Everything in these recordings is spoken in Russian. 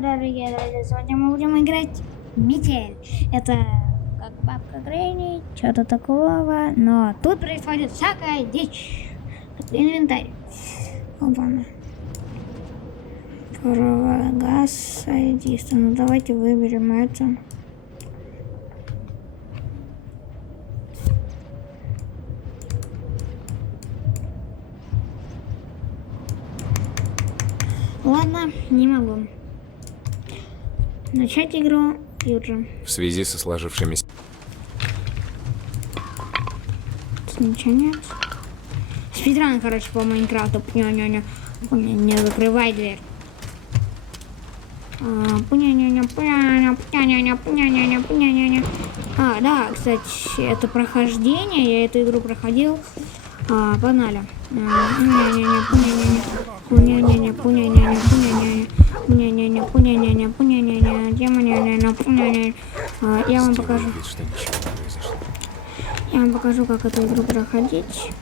дорогие друзья, сегодня мы будем играть Метель. Это как бабка Гренни, что-то такого, но тут происходит всякая дичь. Инвентарь. Опа. Газ, сайдиста. Ну давайте выберем это. Ладно, не могу. Начать игру Юджи. В связи со сложившимися... Ничего нет. Спидран, короче, по Майнкрафту. Пуня-ня-ня. Не закрывай дверь. Пуня-ня-ня, пуня-ня, пуня-ня, пуня-ня, пуня-ня. Да, кстати, это прохождение. Я эту игру проходил. Погнали. Пуня-ня-ня, пуня-ня-ня. Пуня-ня-ня, пуня-ня-ня, пуня-ня-ня. Пуня-ня-ня, пуня-ня-ня, пуня-ня-ня, демоня-ня, пуня-ня. Я вам покажу. Я вам покажу, как эту игру проходить.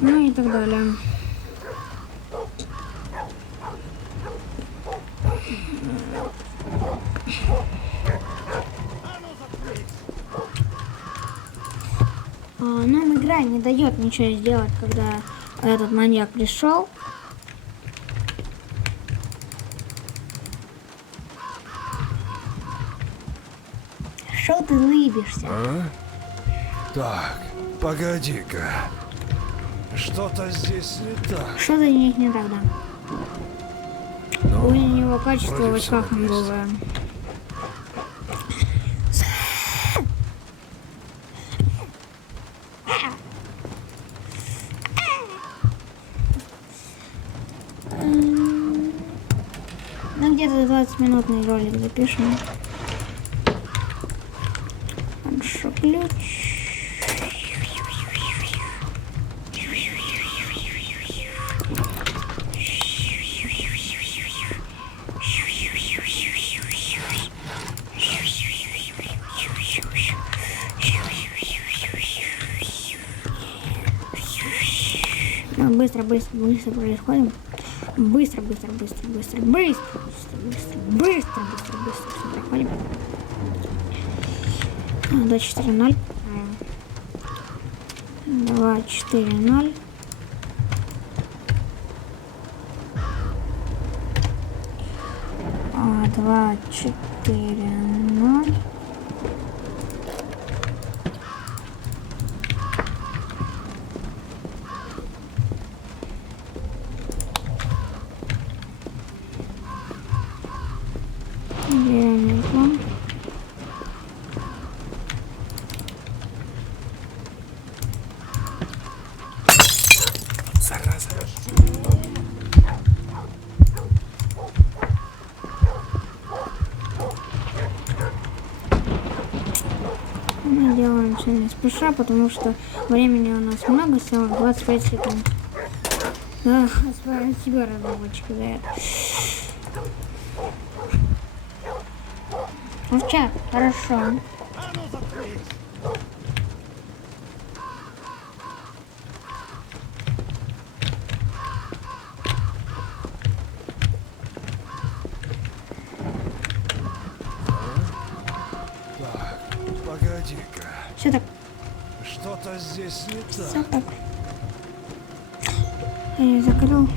Ну и так далее. Нам игра не дает ничего сделать, когда этот маньяк пришел. Что ты лыбишься? Так, погоди-ка. Что-то здесь не так. Что-то у них не так, да. У него качество в очках амбовое. Ну где-то 20-минутный ролик запишем. Хорошо, ключ. Быстро происходим. Быстро проходим. 2-4-0. 2-4-0. Два, 4-0. Зараза. Мы делаем все не спеша, потому что времени у нас много, всего 25 секунд. Ах, спасибо, разработчик, за это. Овчар, хорошо. Так, погоди-ка. Все так. Что-то здесь не Все так. так. Я закрыл.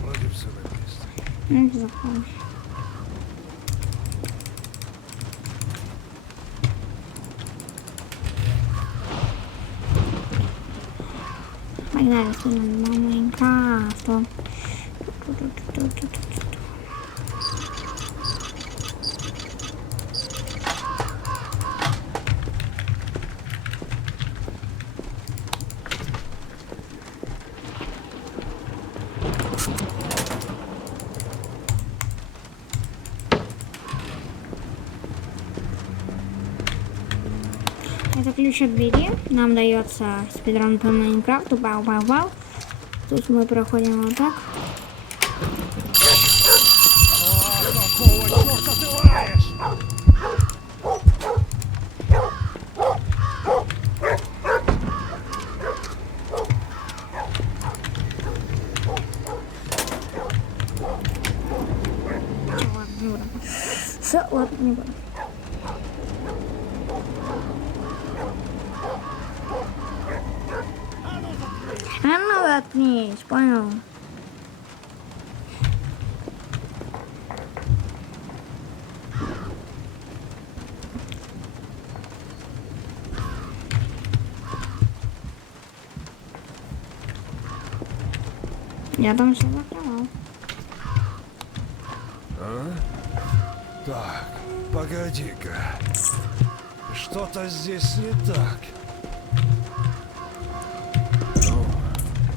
Вроде все на месте. Ну, закрыл. Погнали с Майнкрафту. Это ключ от двери. Нам дается спидран по Майнкрафту. Бау-бау-бау. Тут мы проходим вот так. Какого черта ты лаешь? буду. Все, ладно, не буду. А ну заткнись, понял? Я там все закрывал. Так, погоди-ка. Что-то здесь не так. Ну,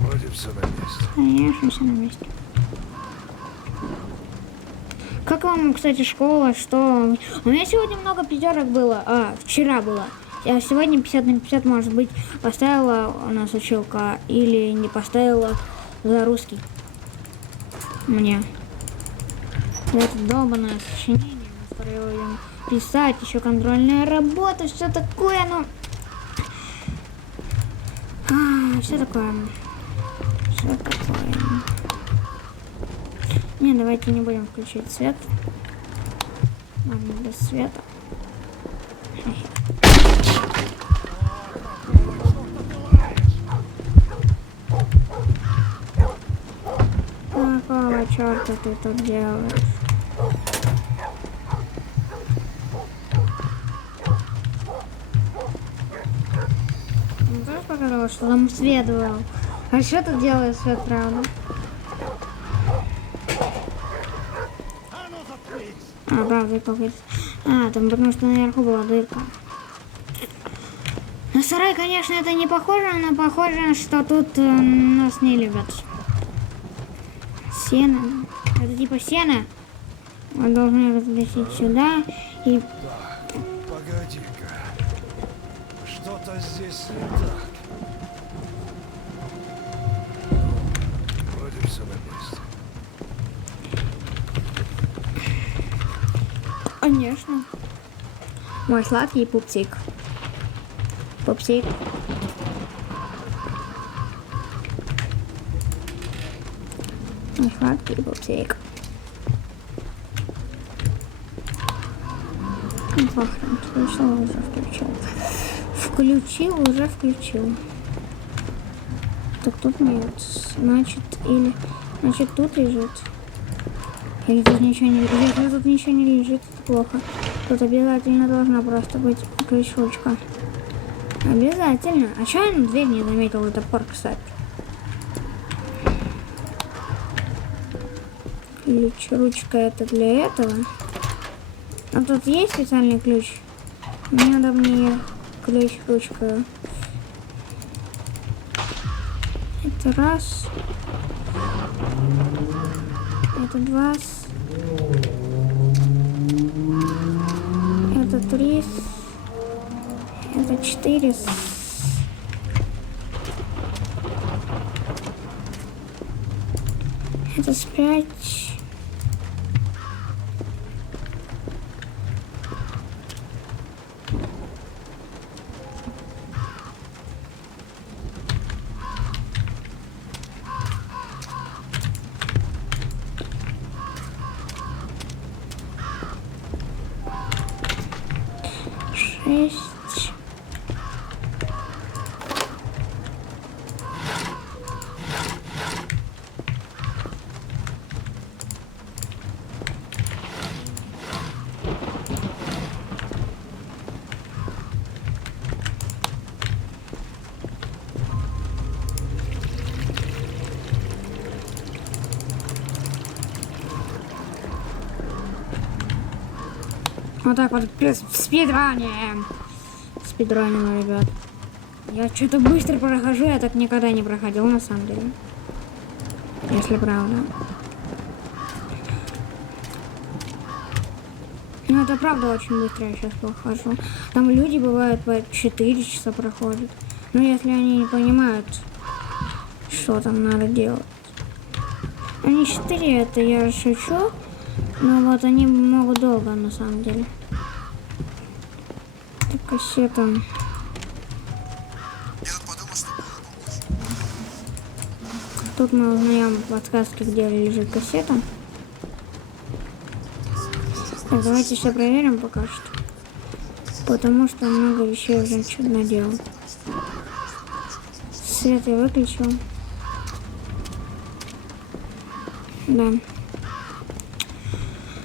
вроде все на месте. Конечно, все на месте. Как вам, кстати, школа? Что? У меня сегодня много пятерок было. Вчера было. А сегодня 50 на 50, может быть, поставила у нас училка или не поставила за русский. Мне. Это долбанное сочинение. Мы писать, еще контрольная работа, все такое, ну... все такое. Все такое. Не, давайте не будем включать свет. Ладно, без света. Какого черта ты тут делаешь? Мне тоже показалось, что там свет был. А что тут делает свет, правда? Правда, какой-то. Там потому что наверху была дырка. На сарай, конечно, это не похоже, но похоже, что тут нас не любят. Сено. Это типа сено. Мы должны разместить сюда и... Так, погоди-ка. Что-то здесь не так. Вроде все на месте. Конечно. Мой сладкий пупсик. Пупсик. Мой сладкий пупсик. Пахнет. Включил, уже включил. Включил, уже включил. Так тут нет. Значит, или... Значит, тут лежит. Или тут ничего не лежит. Если тут ничего не лежит, это плохо. Тут обязательно должна просто быть ключ-ручка. Обязательно. А чё я на дверь не заметил? Это топор, кстати. Ключ-ручка это для этого. А тут есть специальный ключ? Мне надо мне ключ-ручка. Это раз. Это два. Это три. Это 4. Это с 5. Вот так вот спидранием. Спидраним, ребят. Я что-то быстро прохожу, я так никогда не проходил, на самом деле. Если правда. Ну, это правда очень быстро я сейчас прохожу. Там люди бывают по 4 часа проходят. Но если они не понимают, что там надо делать. Они 4, это я шучу. Но вот они могут долго, на самом деле. Это кассета. Тут мы узнаем подсказки, где лежит кассета. Так, давайте все проверим пока что. Потому что много вещей уже что-то наделал. Свет я выключил. Да.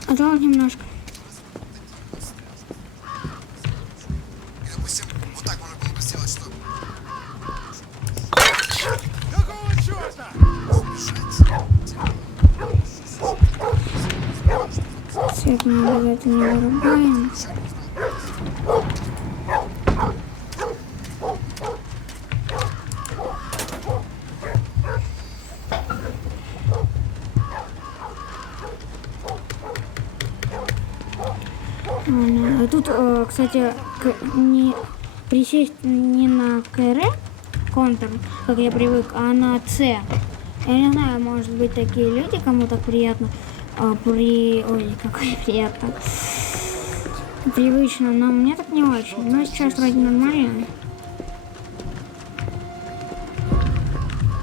Отвал немножко. И, допустим, вот так можно было бы сделать, что... Какого черта? Свет мы обязательно вырубаем. А тут, кстати, не присесть не на КР, контур, как я привык, а на С. Я не знаю, может быть, такие люди, кому так приятно, ой, как приятно, привычно, но мне так не очень. Но сейчас вроде нормально.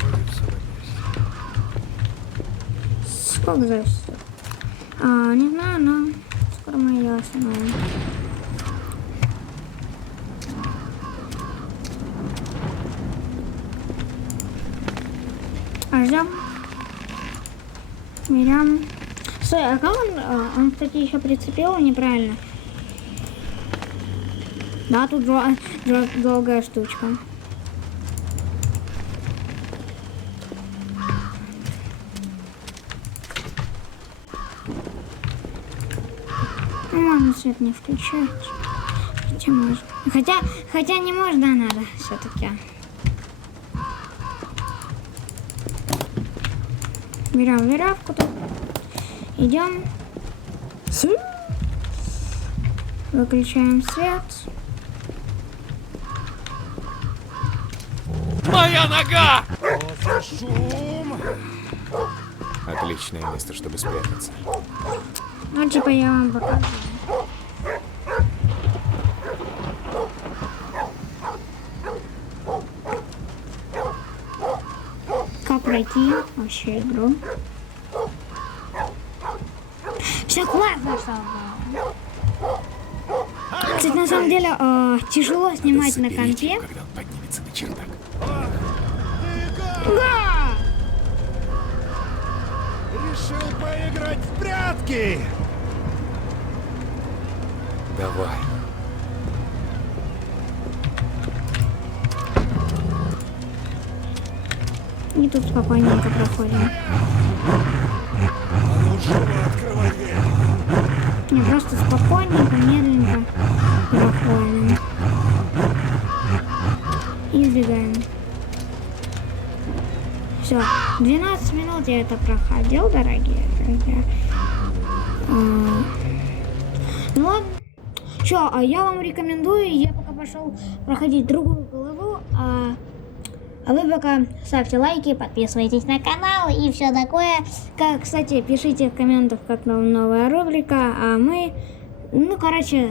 Вроде все на месте. Сколько зависит? Не знаю, но скоро мы ее остановим. Ждем. Берем. Стой, а как он, кстати, еще прицепил неправильно. Да, тут долгая штучка. Ну, можно свет не включать. Хотя можно. Хотя не можно, надо все-таки. Берем веревку тут. Идем. Выключаем свет. Моя нога! Что за шум? Отличное место, чтобы спрятаться. Ну, типа я вам покажу. Как пройти вообще игру? Все классно стало. Кстати, на самом деле тяжело снимать на Заберите компе. его, когда он поднимется на чердак. Да! Решил поиграть в прятки! Давай. И тут спокойненько проходим. А ну живо открывай дверь! Не, просто спокойненько, медленненько проходим. И сбегаем. Все, 12 минут я это проходил, дорогие друзья. Ну ладно. Что, а я вам рекомендую, я пока пошел проходить другую главу, а вы пока ставьте лайки, подписывайтесь на канал и все такое. Кстати, пишите в комментах, как новая рубрика, а мы, ну, короче,